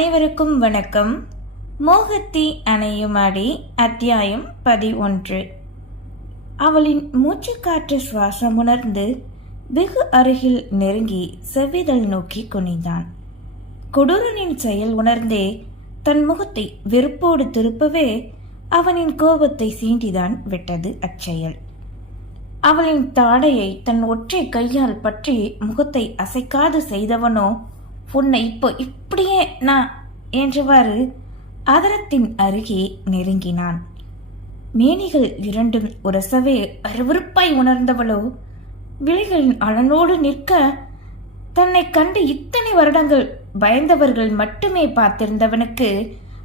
அனைவருக்கும் வணக்கம். மோகத்தி அணையுமாடி அத்தியாயம் பதிஒன்று அவளின் மூச்சுக்காற்று சுவாசம் உணர்ந்து வெகு அருகில் நெருங்கி செவ்விதழ் நோக்கி குனிந்தான். கொடூரனின் செயல் உணர்ந்தே தன் முகத்தை வெறுப்போடு திருப்பவே அவனின் கோபத்தை சீண்டிதான் விட்டது அச்செயல். அவளின் தாடையை தன் ஒற்றை கையால் பற்றி முகத்தை அசைக்காது செய்தவனோ உன்னை இப்போ இப்படியே நான் என்றவாறு அதரத்தின் அருகே நெருங்கினான். மேனிகள் இரண்டும் உரசவே அருவருப்பாய் உணர்ந்தவளோ? விழிகளின் அழனோடு நிற்க தன்னை கண்டு இத்தனை வருடங்கள் பயந்தவர்கள் மட்டுமே பார்த்திருந்தவனுக்கு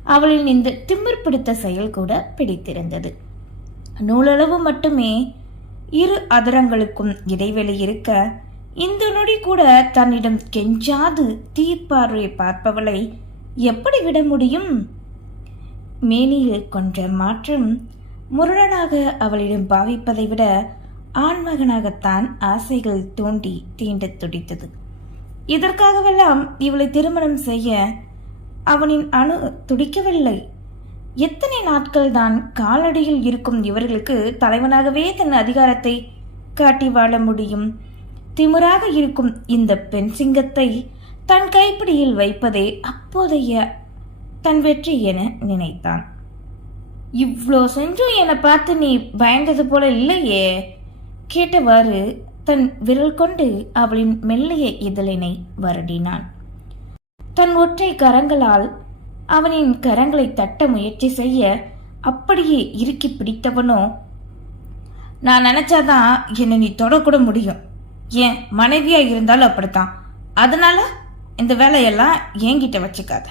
அவளின் இந்த திமிர் பிடித்த செயல் கூட பிடித்திருந்தது. நூலளவு மட்டுமே இரு அதரங்களுக்கும் இடைவெளி இருக்க இந்த நொடி கூட தன்னிடம் கெஞ்சாது தீர்ப்பார்வை பார்ப்பவளை எப்படி விட முடியும்? மேனியில் கொன்ற மாற்றம் முரடனாக அவளிடம் பாவிப்பதை விட ஆண்மகனாகத்தான் ஆசைகள் தோண்டி தீண்டத் துடித்தது. இதற்காகவெல்லாம் இவளை திருமணம் செய்ய அவனின் அணு துடிக்கவில்லை. எத்தனை நாட்கள் தான் காலடியில் இருக்கும் இவர்களுக்கு தலைவனாகவே தன் அதிகாரத்தை காட்டி வாழ முடியும்? திமிராக இருக்கும் இந்த பெண் சிங்கத்தை தன் கைப்பிடியில் வைப்பதே அப்போதைய தன் வெற்றி என நினைத்தான். இவ்வளோ செஞ்சும் என்னை பார்த்து நீ பயந்தது போல இல்லையே கேட்டவாறு தன் விரல் கொண்டு அவளின் மெல்லிய இதழினை வருடினான். தன் ஒற்றை கரங்களால் அவனின் கரங்களை தட்ட முயற்சி செய்ய அப்படியே இறுக்கி பிடித்தவனோ நான் நினைச்சாதான் என்னை நீ தொடக்கூட முடியும். என் மனைவியாக இருந்தாலும் அப்படித்தான். அதனால இந்த வேலையெல்லாம் என்கிட்ட வச்சுக்காத.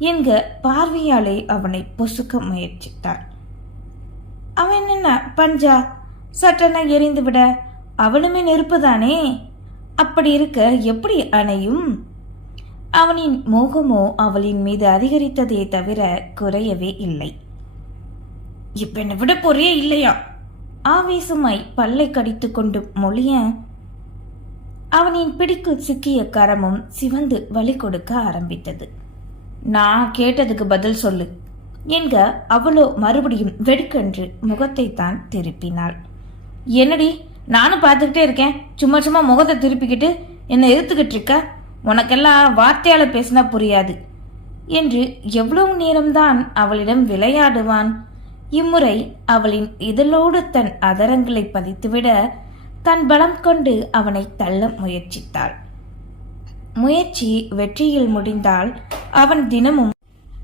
என்க பார்வையாலே அவனை பொசுக்க முயற்சித்தாள். அவன் என்ன பஞ்சா? சட்டனை எரிந்து விட அவனுமே நெருப்புதானே? அப்படி இருக்க எப்படி அணையும்? அவனின் மோகமோ அவளின் மீது அதிகரித்ததே தவிர குறையவே இல்லை. இப்ப என்னை விட போறியே இல்லையா? ஆவேசமாய் பல்லை கடித்து கொண்டு மொழிய அவனின் பிடிக்குள் சிக்கிய கரமும் சிவந்து வலி கொடுக்க ஆரம்பித்தது. நான் கேட்டதுக்கு பதில் சொல்லு என்க அவளோ மறுபடியும் வெடுக்கென்று முகத்தை தான் திருப்பினாள். என்னடி நானும் பார்த்துக்கிட்டே இருக்கேன். சும்மா சும்மா முகத்தை திருப்பிக்கிட்டு என்னை எதிர்த்துக்கிட்டு இருக்க? உனக்கெல்லாம் வார்த்தையால பேசினா புரியாது. என்று எவ்வளவு நேரம்தான் அவளிடம் விளையாடுவான். இம்முறை அவளின் இதழோடு தன் அதரங்களை பதித்துவிட தன் பலம் கொண்டு அவனை தள்ள முயற்சித்தாள். முயற்சி வெற்றியில் முடிந்தால் அவன் தினமும்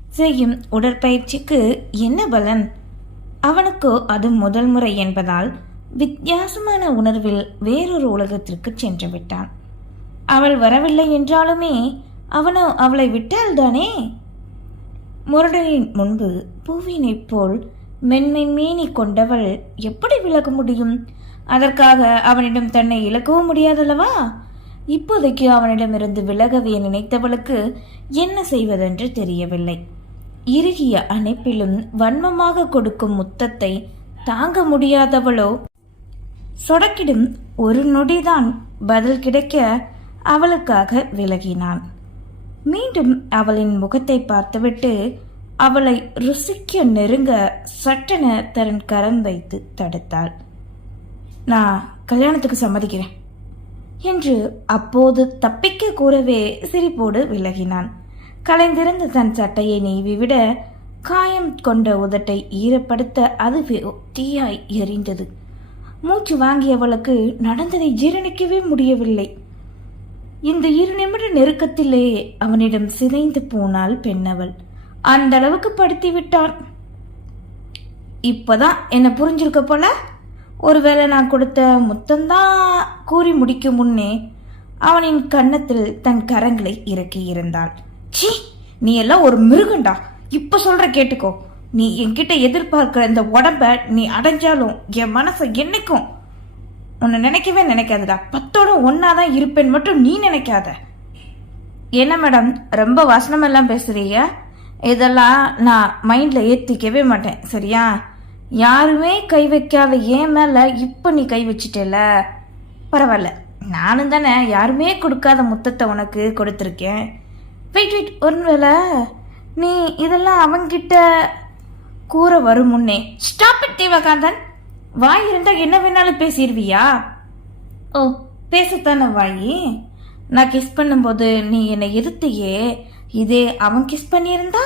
செய்யும் உடற்பயிற்சிக்கு என்ன பலன்? அவனுக்கோ அது முதல் முறை என்பதால் வித்தியாசமான உணர்வில் வேறொரு உலகத்திற்கு சென்று விட்டான். அவள் வரவில்லை என்றாலுமே அவனோ அவளை விட்டால்தானே முரடனின் முன்பு பூவினைப் போல் மென்மென் மீனி கொண்டவள் எப்படி விலக முடியும்? அதற்காக அவனிடம் தன்னை இழக்கவும் முடியாதல்லவா? இப்போதைக்கு அவனிடமிருந்து விலகவே நினைத்தவளுக்கு என்ன செய்வதென்று தெரியவில்லை. இறுகிய அணைப்பிலும் வன்மமாக கொடுக்கும் முத்தத்தை தாங்க முடியாதவளோ சொடக்கிடும் ஒரு நொடிதான் பதில் கிடைக்க அவளுக்காக விலகினான் மீண்டும் அவளின் முகத்தை பார்த்துவிட்டு அவளை ருசிக்க நெருங்க சட்டென தன் கரம் வைத்து தடுத்தாள். நான் கல்யாணத்துக்கு சம்மதிக்கிறேன் என்று அப்போது தப்பிக்க கூறவே சிரிப்போடு விலகினான். கலைந்திருந்த தன் சட்டையை நீவிவிட காயம் கொண்ட உதட்டை ஈரப்படுத்த அதுவே தீயாய் எரிந்தது. மூச்சு வாங்கியவளுக்கு நடந்ததை ஜீரணிக்கவே முடியவில்லை. இந்த இரு நிமிட நெருக்கத்திலே அவனிடம் சிதைந்து போனாள் பெண்ணவள். அந்த அளவுக்கு படுத்தி விட்டான் இப்பதான் என்ன புரிஞ்சிருக்க போல? ஒருவேளை நான் கொடுத்த முத்தம்தான் கூறி முடிக்கும் முன்னே அவனின் கன்னத்தில் தன் கரங்களை இறக்கி இருந்தாள். ச்சீ நீ எல்லாம் ஒரு மிருகண்டா. இப்ப சொல்ற கேட்டுக்கோ. நீ என்கிட்ட எதிர்பார்க்கிற இந்த உடம்ப நீ அடைஞ்சாலும் என் மனசை என்னைக்கும். உன்னை நினைக்கவே நினைக்காதடா. பத்தோட ஒன்னாதான் இருப்பேன் மட்டும் நீ நினைக்காத. என்ன மேடம் ரொம்ப வசனமெல்லாம் பேசுறீங்க? இதெல்லாம் நான் மைண்ட்ல ஏத்திக்கவே மாட்டேன். சரியா? யாருமே கை வைக்காத ஏன் மேலே இப்போ நீ கை வச்சிட்டேல? பரவாயில்ல. நானும் தானே யாருமே கொடுக்காத முத்தத்தை உனக்கு கொடுத்துருக்கேன். வெயிட் வெயிட் ஒருவேளை நீ இதெல்லாம் அவங்கிட்ட கூற வரும் முன்னே. Stop it Devakanthan. வாய் இருந்தால் என்ன வேணாலும் பேசிடுவியா? ஓ பேசத்தானே வாயி? நான் கிஸ் பண்ணும்போது நீ என்னை எதிர்த்தையே. இதே அவன் கிஸ் பண்ணியிருந்தா?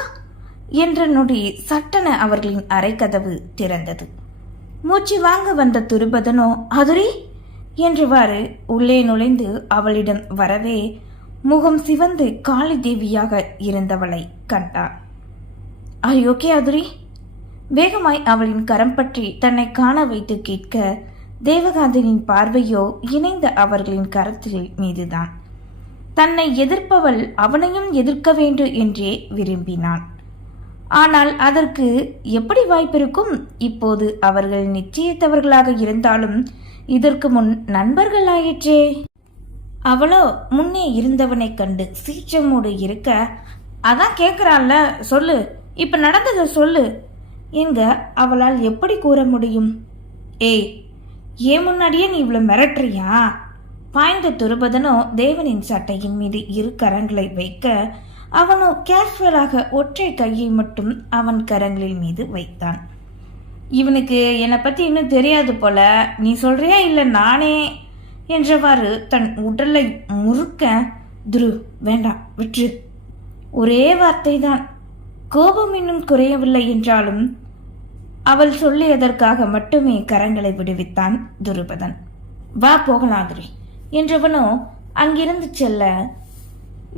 என்ற நொடி சட்டென அவர்களின் அறைக்கதவு திறந்தது. மூச்சு வாங்க வந்த துருபதனோ அதுரி! என்றவாறு உள்ளே நுழைந்து அவளிடம் வரவே முகம் சிவந்து காளி தேவியாக இருந்தவளை கண்டார் ஐ ஓகே அதுரி வேகமாய் அவளின் கரம் பற்றி தன்னை காண வைத்து கேட்க தேவகாந்தனின் பார்வையோ இணைந்த அவர்களின் கரத்தில் மீதுதான். தன்னை எதிர்ப்பவள் அவனையும் எதிர்க்க வேண்டும் என்றே விரும்பினான். ஆனால் அதற்கு எப்படி வாய்ப்பிருக்கும்? இப்போது அவர்கள் நிச்சயித்தவர்களாக இருந்தாலும் இதற்கு முன் நண்பர்களாயிற்றே. அவளோ முன்னே இருந்தவனை கண்டு சீற்றமோடு இருக்க அதான் கேட்குறாள்ல சொல்லு. இப்ப நடந்ததை சொல்லு எங்க அவளால் எப்படி கூற முடியும்? ஏய் ஏன் முன்னாடியே நீ இவ்வளவு மிரட்டுறியா? பாய்ந்த துருபதனோ தேவனின் சட்டையின் மீது இரு கரங்களை வைக்க அவனோ கேஷுவலாக ஒற்றை கையை மட்டும் அவன் கரங்களின் மீது வைத்தான். இவனுக்கு என்னை பற்றி இன்னும் தெரியாது போல நீ சொல்றியா இல்லை நானே? என்றவாறு தன் உடலை முறுக்க துரு வேண்டாம் விற்று. ஒரே வார்த்தை தான் கோபம் இன்னும் குறையவில்லை என்றாலும் அவள் சொல்லியதற்காக மட்டுமே கரங்களை விடுவித்தான் துருபதன். வா போகலாதிரி என்றவனோ அங்கிருந்து செல்ல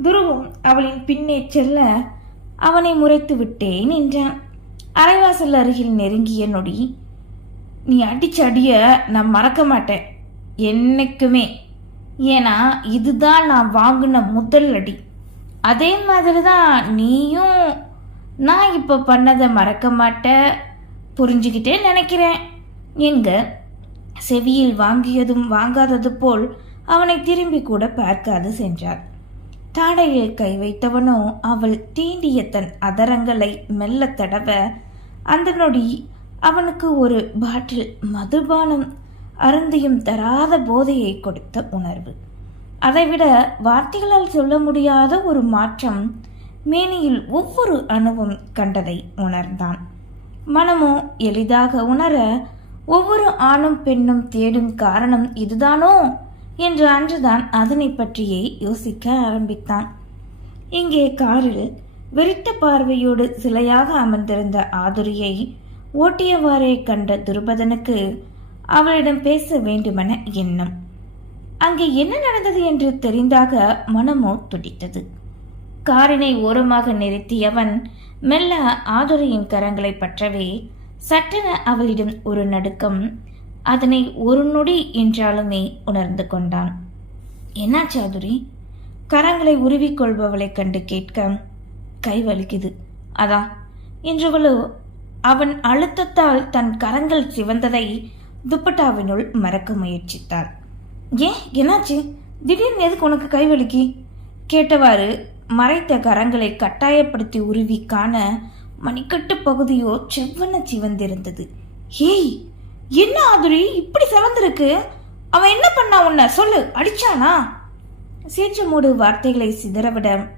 துருவம் அவளின் பின்னே செல்ல அவனை முறைத்து விட்டே நின்றான் அரைவாசல் அருகில் நெருங்கிய நொடி நீ அடிச்ச அடிய நான் மறக்க மாட்டேன். என்னைக்குமே. ஏன்னா இதுதான் நான் வாங்கின முதல் அடி. அதே மாதிரி தான் நீயும் நான் இப்போ பண்ணதை மறக்க மாட்ட. புரிஞ்சுக்கிட்டே நினைக்கிறேன். என்க செவியில் வாங்கியதும் வாங்காதது போல் அவனை திரும்பி கூட பார்க்காது சென்றார் தாடையில் கை வைத்தவனோ அவள் தீண்டிய தன் அதரங்களை மெல்ல தடவ அந்த நொடி அவனுக்கு ஒரு பாட்டில் மதுபானம் அருந்தியும் தராத போதையை கொடுத்த உணர்வு. அதைவிட வார்த்தைகளால் சொல்ல முடியாத ஒரு மாற்றம் மேனியில் ஒவ்வொரு அணுவும் கண்டதை உணர்ந்தான். மனமோ எளிதாக உணர ஒவ்வொரு ஆணும் பெண்ணும் தேடும் காரணம் இதுதானோ? என்று அன்றுதான் அதனை பற்றியே யோசிக்க ஆரம்பித்தான். இங்கே காரில் வெறித்த பார்வையோடு சிலையாக அமர்ந்திருந்த ஆதுரியை ஓட்டியவாறே கண்ட துருபதனுக்கு அவளிடம் பேச வேண்டுமென எண்ணம். அங்கே என்ன நடந்தது என்று தெரிந்தாக மனமோ துடித்தது. காரினை ஓரமாக நிறுத்தியவன் மெல்ல ஆதுரையின் கரங்களை பற்றவே சட்டென அவளிடம் ஒரு நடுக்கம் அதனை ஒரு நொடி என்றாலுமே உணர்ந்து கொண்டான். என்ன சாதுரி? கரங்களை உருவிக்கொள்பவளை கண்டு கேட்க கை வலிக்குது. அதான் இன்றுகளோ அவன் அழுத்தத்தால் தன் கரங்கள் சிவந்ததை துப்பட்டாவினுள் மறக்க முயற்சித்தாள். ஏன் என்னாச்சு? திடீர்னு எதுக்கு உனக்கு கை வலிக்கி? கேட்டவாறு மறைத்த கரங்களை கட்டாயப்படுத்தி உருவி காண மணிக்கட்டு பகுதியோ செவ்வன சிவந்திருந்தது. ஏய் என்ன ஆதுரி? இப்படி செவந்திருக்கு? அவன் என்ன பண்ணா உன்னை? சொல்லு. அடிச்சானா? சீற்றமோடு வார்த்தைகளை சிதறவிட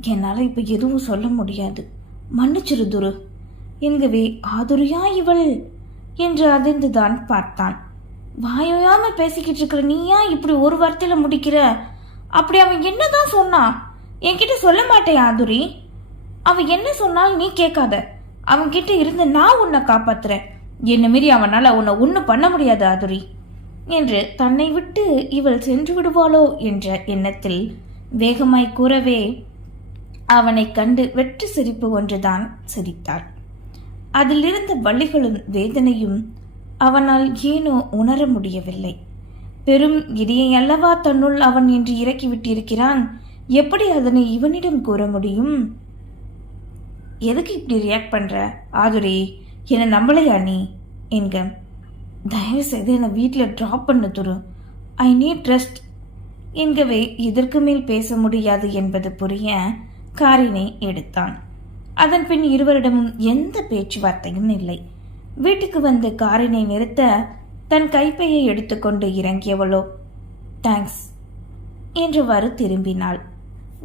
என்னால் இப்போ எதுவும் சொல்ல முடியாது. மன்னிச்சிரு துரு. என்கவே ஆதுரியா இவள்? என்று அதிர்ந்துதான் பார்த்தான். வாயோயாம பேசிக்கிட்டு இருக்கிற நீயா இப்படி ஒரு வார்த்தையில முடிக்கிற? அப்படி அவன் என்னதான் சொன்னான் என்கிட்ட சொல்ல மாட்டேன் ஆதுரி. அவன் என்ன சொன்னாலும் நீ கேட்காத. அவன்கிட்ட இருந்து நான் உன்னை காப்பாத்துறேன். என்ன மீறி அவனால் உன்னை ஒன்றும் பண்ண முடியாது ஆதுரி. என்று தன்னை விட்டு இவள் சென்று விடுவாளோ என்ற எண்ணத்தில் வேகமாய் கூறவே அவனை கண்டு வெற்று சிரிப்பு ஒன்றுதான் சிரித்தாள். அதிலிருந்த வழிகளும் வேதனையும் அவனால் ஏனோ உணர முடியவில்லை. பெரும் இடியை அல்லவா தன்னுள் அவன் என்று இறக்கிவிட்டிருக்கிறான் எப்படி அதனை இவனிடம் கூற முடியும்? எதுக்கு இப்படி ரியாக்ட் பண்ற ஆதுரி? என்னை நம்பலையா நீ? என்க. தயவு செய்து என்னை வீட்டில் ட்ராப் பண்ண துரு. ஐ நீட் ட்ரஸ்ட் என்கவே இதற்கு மேல் பேச முடியாது என்பது புரிய காரினை எடுத்தான். அதன் பின் இருவரிடமும் எந்த பேச்சுவார்த்தையும் இல்லை. வீட்டுக்கு வந்து காரினை நிறுத்த தன் கைப்பையை எடுத்துக்கொண்டு இறங்கியவளோ? தேங்க்ஸ் என்றவாறு திரும்பினாள்.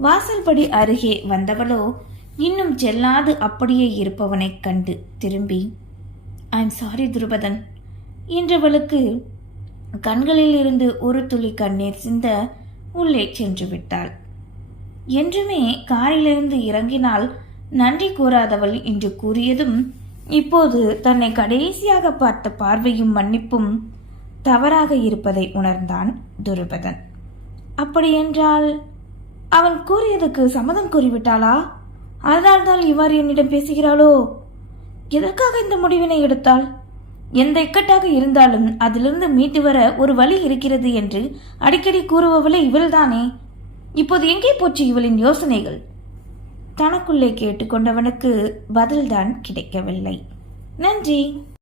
வாசல்படி அருகே வந்தவளோ? இன்னும் செல்லாது அப்படியே இருப்பவனைக் கண்டு திரும்பி ஐ எம் சாரி துருபதன். என்றவளுக்கு கண்களிலிருந்து ஒரு துளி கண்ணீர் சிந்த உள்ளே சென்று விட்டாள். என்றுமே காரிலிருந்து இறங்கினால் நன்றி கூறாதவள் என்று கூறியதும் இப்போது தன்னை கடைசியாக பார்த்த பார்வையும் மன்னிப்பும் தவறாக இருப்பதை உணர்ந்தான் துருபதன். அப்படியென்றால் அவன் கூறியதுக்கு சம்மதம் கூறிவிட்டாளா? அதனால்தான் இவ்வாறு என்னிடம் பேசுகிறாளோ? எதற்காக இந்த முடிவினை எடுத்தாள்? எந்த இக்கட்டாக இருந்தாலும் அதிலிருந்து மீட்டு வர ஒரு வழி இருக்கிறது என்று அடிக்கடி கூறுபவளே இவள்தானே? இப்போது எங்கே போச்சு இவளின் யோசனைகள்? தனக்குள்ளே கேட்டுக்கொண்டவனுக்கு பதில்தான் கிடைக்கவில்லை. நன்றி.